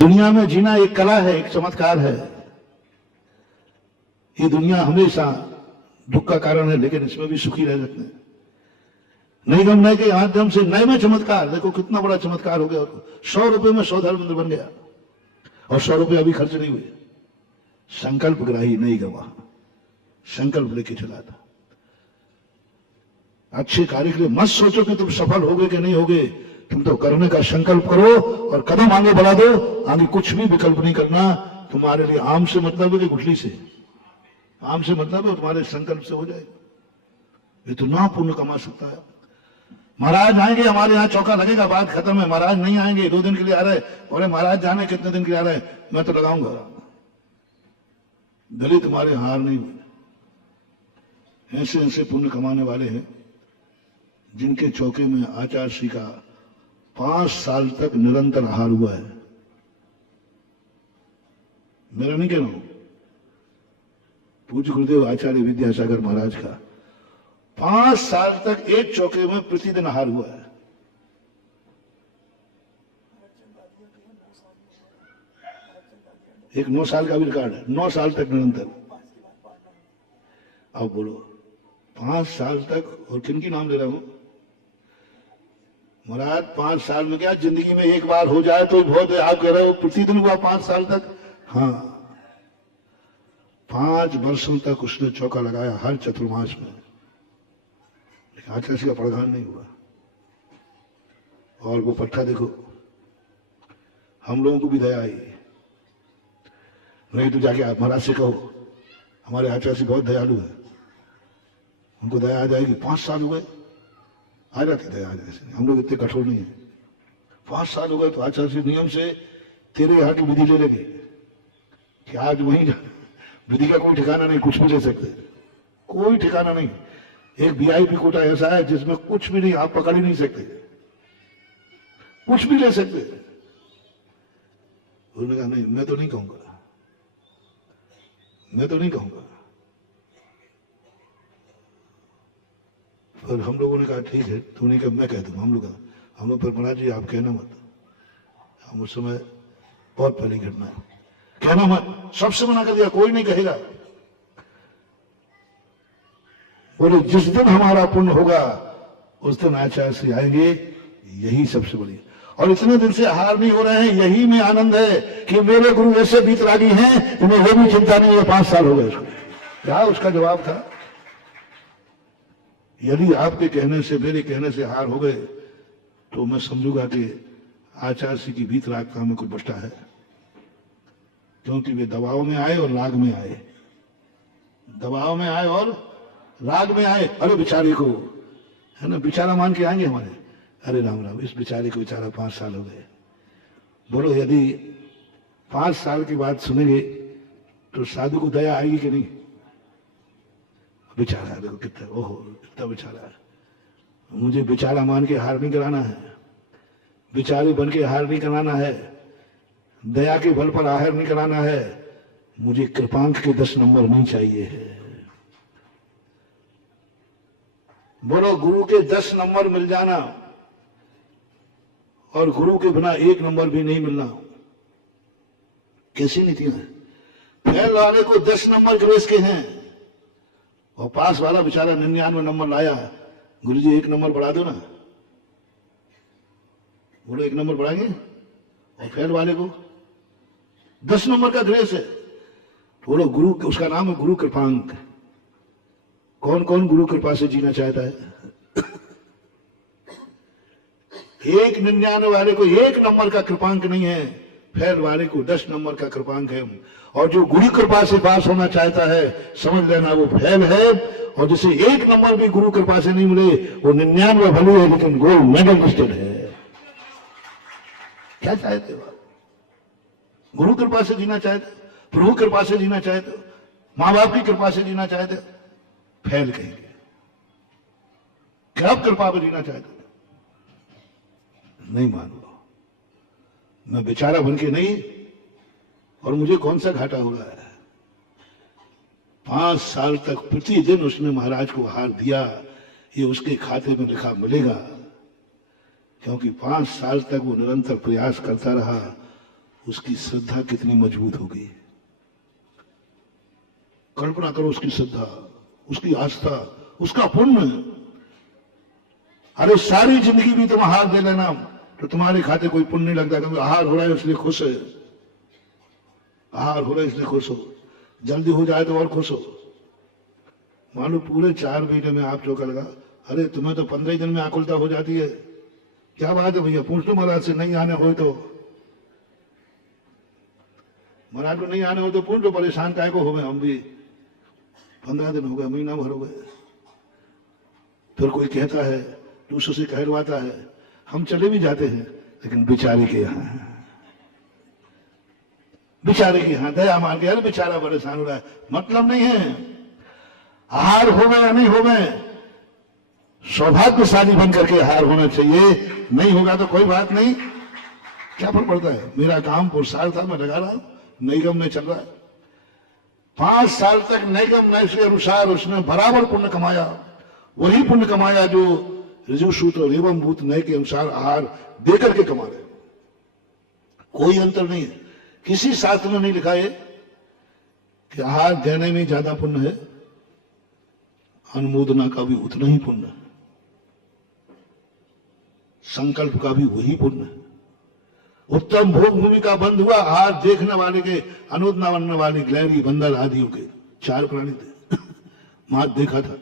दुनिया में जीना एक कला है, एक चमत्कार है। ये दुनिया हमेशा दुख का कारण है, लेकिन इसमें भी सुखी रह सकते हैं। निगम नए के माध्यम से नए में चमत्कार, देखो कितना बड़ा चमत्कार हो गया। 100 रुपए में 100 धर्मेंद्र बन गया, और 100 रुपए अभी खर्च नहीं हुए। संकल्प ग्राही नहीं गवा, संकल्प लेके चला था। अच्छे कार्य के लिए मत सोचो कि तुम सफल होगे कि नहीं होगे, तुम तो करने का संकल्प करो और कदम आगे बढ़ा दो। आगे कुछ भी विकल्प नहीं करना। तुम्हारे लिए आम से मतलब है कि गुठली से? आम से मतलब है तुम्हारे संकल्प से हो जाएगा। इतना पुण्य कमा सकता है। महाराज आएंगे हमारे यहाँ, चौका लगेगा, बात खत्म है। महाराज नहीं आएंगे, 2 दिन के लिए आ रहे, और महाराज जाने कितने दिन के लिए आ रहे, मैं तो लगाऊंगा। दलित तुम्हारे हार नहीं हुए। ऐसे ऐसे पुण्य कमाने वाले हैं जिनके चौके में आचार्य श्री का 5 साल तक निरंतर आहार हुआ है। मेरा नहीं कह रहा हूं, पूज्य गुरुदेव आचार्य विद्यासागर महाराज का 5 साल तक एक चौके में प्रतिदिन आहार हुआ है। एक 9 साल का भी रिकॉर्ड है, 9 साल तक निरंतर। अब बोलो 5 साल तक, और किन की नाम ले रहा हूं महाराज? 5 साल में क्या, जिंदगी में एक बार हो जाए तो बहुत है। आप कह रहे हो प्रतिदिन हुआ 5 साल तक? हाँ, 5 वर्षों तक उसने चौका लगाया हर चतुर्मास में, लेकिन आचार्य का प्रधान नहीं हुआ। और वो पट्टा देखो, हम लोगों को भी दया आई। नहीं तो जाके आप महाराज से कहो हमारे आचार्य बहुत दयालु है, उनको दया आ जाएगी। 5 साल हो गए, आ जाती दया आ जाए। हम लोग इतने कठोर नहीं है। 5 साल हो गए तो आचार्य नियम से तेरे यहाँ की विधि ले लेंगे कि आज वहीं विधि का कोई ठिकाना नहीं, कुछ भी ले सकते, कोई ठिकाना नहीं। एक वीआईपी कोटा ऐसा है जिसमें कुछ भी नहीं, आप पकड़ ही नहीं सकते, कुछ भी ले सकते। उन्होंने कहा नहीं, मैं तो नहीं कहूंगा, मैं तो नहीं कहूंगा। और हम लोगों ने कहा ठीक है, तूने कहा मैं कह दूंगा। हम लोग पर महाराज जी आप कहना मत। हम उस समय बहुत पहले घटना है, कहना मत, सबसे मना कर दिया, कोई नहीं कहेगा। बोले जिस दिन हमारा पुण्य होगा उस दिन आचार्य श्री आएंगे, यही सबसे बड़ी। और इतने दिन से आहार नहीं हो रहे हैं, यही में आनंद है कि मेरे गुरु ऐसे बीतरागी हैं, उन्हें ये भी चिंता नहीं है 5 साल हो गए उसको। क्या उसका जवाब था? यदि आपके कहने से, मेरे कहने से हार हो गए तो मैं समझूंगा कि आचार्य की भीतरागता में कुछ बचता है, क्योंकि वे दबाव में आए और राग में आए, दबाव में आए और राग में आए। अरे बेचारे को है ना, बेचारा मान के आएंगे हमारे, अरे राम राम, इस बेचारे को बेचारा 5 साल हो गए। बोलो यदि 5 साल की बात सुनेंगे तो साधु को दया आएगी कि नहीं? बेचारा देखो कितना, ओहो कितना बेचारा है। मुझे बेचारा मान के हार नहीं कराना है, बेचारे बन के हार नहीं कराना है, दया के बल पर आहार नहीं कराना है। मुझे कृपांक के 10 नंबर नहीं चाहिए है। बोलो गुरु के 10 नंबर मिल जाना और गुरु के बिना 1 नंबर भी नहीं मिलना, कैसी नीतियां हैं? फेल वाले को 10 नंबर ग्रेस के हैं और पास वाला बेचारा 99 नंबर लाया, गुरु जी 1 नंबर बढ़ा दो ना। बोलो 1 नंबर बढ़ाएंगे, और फेल वाले को 10 नंबर का ग्रेस है। बोलो गुरु, उसका नाम है गुरु कृपांक। कौन कौन गुरु कृपा से जीना चाहता है? 199 वाले को 1 नंबर का कृपांक नहीं है, फेल वाले को 10 नंबर का कृपांक है। और जो गुरु कृपा से पास होना चाहता है, समझ लेना वो फेल है। और जिसे 1 नंबर भी गुरु कृपा से नहीं मिले वो 99 भले है लेकिन गोल्ड मेडल लिस्टेड है। क्या चाहते हो? गुरु कृपा से जीना चाहते हो, प्रभु कृपा से जीना चाहते हो, मां बाप की कृपा से जीना चाहते हो, फेल कहेंगे। क्या कृपा पर जीना चाहते हो? नहीं मान लो, मैं बेचारा बन के नहीं, और मुझे कौन सा घाटा हो रहा है? 5 साल तक प्रतिदिन उसने महाराज को आहार दिया, ये उसके खाते में लिखा मिलेगा, क्योंकि 5 साल तक वो निरंतर प्रयास करता रहा। उसकी श्रद्धा कितनी मजबूत होगी। कल्पना करो उसकी श्रद्धा, उसकी आस्था, उसका पुण्य। अरे सारी जिंदगी भी तुम आहार दे लेना तो तुम्हारे खाते कोई पुण्य नहीं लगता, क्योंकि आहार हो रहा है इसलिए खुश है, आहार हो रहा है इसलिए खुश हो, जल्दी हो जाए तो और खुश हो। मान लो पूरे 4 महीने में आप चौका लगा, अरे तुम्हें तो 15 दिन में आकुलता हो जाती है, क्या बात है भैया, पूछ लो महाराज से, नहीं आने हो तो। महाराज को नहीं आने हो तो पूछ लो, परेशान काय को हो गए, हम भी 15 दिन हो गए, महीना भर हो गए। फिर कोई कहता है, दूसरे से कहलवाता है, हम चले भी जाते हैं, लेकिन बेचारे के यहाँ, बेचारे के यहाँ दया मान के, अरे बेचारा परेशान हो रहा है, मतलब नहीं है। हार हो गए या नहीं हो गए, सौभाग्यशाली बन करके हार होना चाहिए। नहीं होगा तो कोई बात नहीं, क्या फर्क पड़ता है। मेरा काम पुरुषार्थ था, मैं लगा रहा हूं, निगम में चल रहा है। 5 साल तक निगम नय के अनुसार उसने बराबर पुण्य कमाया, वही पुण्य कमाया जो ऋजु सूत्र एवं भूत नय के अनुसार आहार देकर के कमा रहे। कोई अंतर नहीं है, किसी शास्त्र में नहीं लिखा है कि आहार देने में ज्यादा पुण्य है, अनुमोदना का भी उतना ही पुण्य है, संकल्प का भी वही पुण्य है। उत्तम भोग भूमि का बंद हुआ, आहार देखने वाले के, अनुमोदना बनने वाले ग्लैरी बंदर आदियों के 4 प्राणी थे। मात देखा था।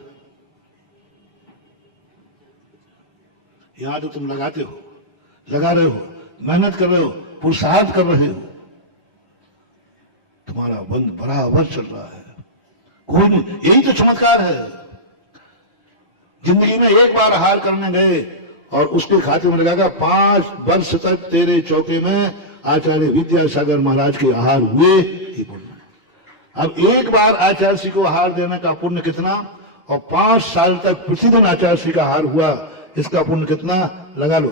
यहां तो तुम लगाते हो, लगा रहे हो, मेहनत कर रहे हो, पुरुषार्थ कर रहे हो, तुम्हारा बंद बराबर चल रहा है। कोई नहीं, यही तो चमत्कार है। जिंदगी में एक बार हार करने गए और उसके खाते में लगागा 5 वर्ष तक तेरे चौके में आचार्य विद्यासागर महाराज के आहार हुए ही पुण्य। अब एक बार आचार्य श्री को आहार देने का पुण्य कितना, और 5 साल तक प्रतिदिन आचार्य श्री का आहार हुआ, इसका पुण्य कितना, लगा लो।